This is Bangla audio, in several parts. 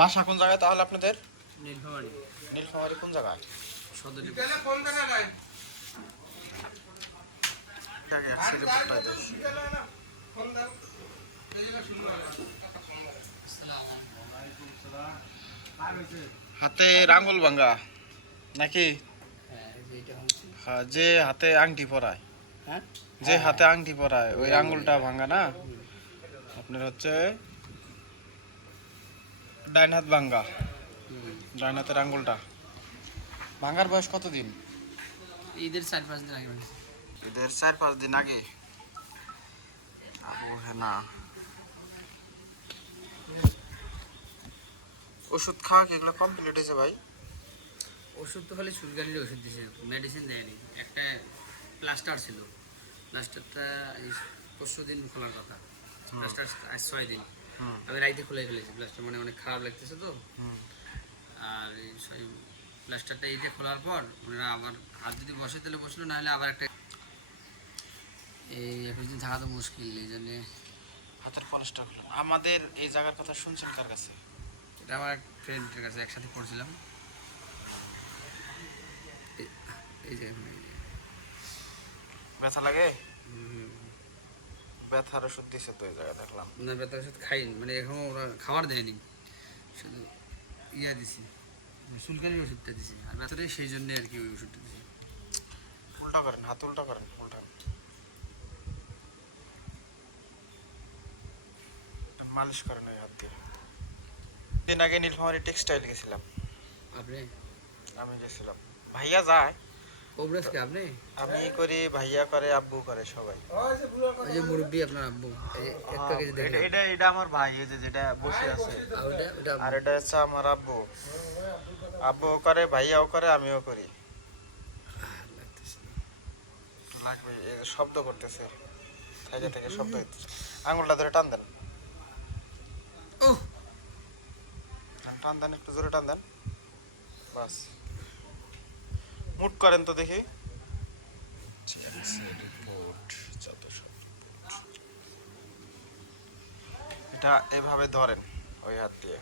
বাসা কোন জায়গায় তাহলে আপনাদের? নীলফামারী। নীলফামারী কোন জায়গায়? সদরে। হাতে আঙ্গুল ভাঙ্গা নাকি? হ্যাঁ, যে হাতে আংটি পরায়, যে হাতে আংটি পরায় ওই আঙ্গুলটা ভাঙ্গা না? আপনার হচ্ছে ডাইন হাত ভাঙ্গা, ডাইন হাতের আঙ্গুলটা ভাঙ্গার বয়স কতদিন? ঈদের 4-5 দিন আগে। ঈদের 4-5 দিন আগে। আবু হেনা ওষুধ খাওয়া কি এগুলো কমপ্লিট হয়েছে ভাই? ওষুধ তো খালি চুলকানির ওষুধ দিয়েছে, মেডিসিন দেয়নি। একটা প্লাস্টার ছিল, প্লাস্টারটা পরশু দিন খোলার কথা। প্লাস্টার আজ 6 দিন, আমি রাইতে খুলে ফেলেছি প্লাস্টার, মানে অনেক খারাপ লাগতেছে তো। আর এই প্লাস্টারটা এইটা খোলার পর মানে আবার হাত যদি বসে তাহলে বসলো, না হলে আবার একটা এই 21 দিন থাকা তো মুশকিল। এই জন্যে হাতের প্লাস্টার হলো। আমাদের এই জায়গার কথা শুনছেন কার কাছে? এটা আমার এক ফ্রেন্ডের কাছে, একসাথে পড়ছিলাম। এই যে ব্যথা লাগে? ব্যথার ওষুধ দিছে তো এই জায়গায় দেখলাম। না, ব্যথার ওষুধ খাইনি, মানে এখনো ওরা খাবার দেয়নি, শুধু ইয়া দিছি, চুলকানির ওষুধটা দিছি। আর ব্যথাটাই সেই জন্যে আর কি ওই ওষুধটা দিছি। উল্টা করেন, হাত উল্টা করেন, উল্টা মালিশ করেন ওই হাত দিয়ে। দিন আগে নীলফামারী টেক্সটাইল গেছিলাম। আপনি? আমি গেছিলাম, ভাইয়া যায়। কবরাজকে আপনি? আমি করি, ভাইয়া করে, আব্বু করে, সবাই। ওই যে মুরব্বী আপনার আব্বু, এই একটা কেজি দেখেন। এটা আমার ভাই, এই যে যেটা বসে আছে। আর এটা হচ্ছে আমার আব্বু। আব্বুও করে, ভাইয়াও করে, আমিও করি। লাগবে, এই যে শব্দ করতেছে, থেকে থেকে শব্দ হইতেছে। আঙুলটা ধরে টান দেন, টান দেন, একটু জোরে টান দেন, বাস। মুট করেন তো দেখি। এটা এভাবে ধরেন ওই হাত দিয়ে,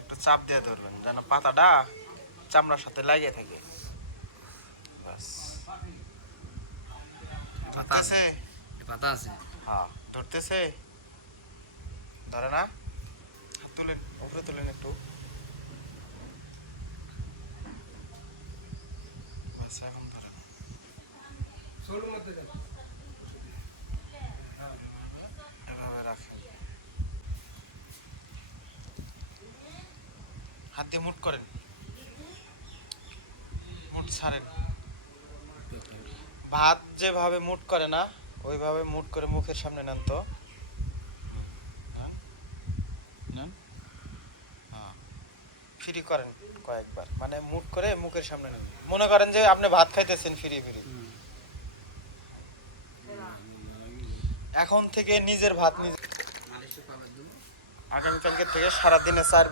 একটু চাপ দিয়ে ধরবেন যেন পাতাটা চামড়ার সাথে লাগিয়ে থাকে। বাস। ধরতেছে? পাতা আছে? হ্যাঁ, ধরতেছে। ধরে না? হাত তুলেন, উপরে তুলেন একটু। বাস, এখন ধরেন। এভাবে রাখেন, হাত দিয়ে মুট করেন, মুট ছাড়েন। ভাত যেভাবে মুট করে না ওইভাবে মুট করে মুখের সামনে নেন তো। ফ্রি করেন কয়েকবার, মানে মুট করে মুখের সামনে নেন। মনে করেন যে আপনি ভাত খাইতেছেন ফ্রি ফ্রি। এখন থেকে নিজের ভাত নিজে, আগামীকালকে থেকে সারাদিনে 4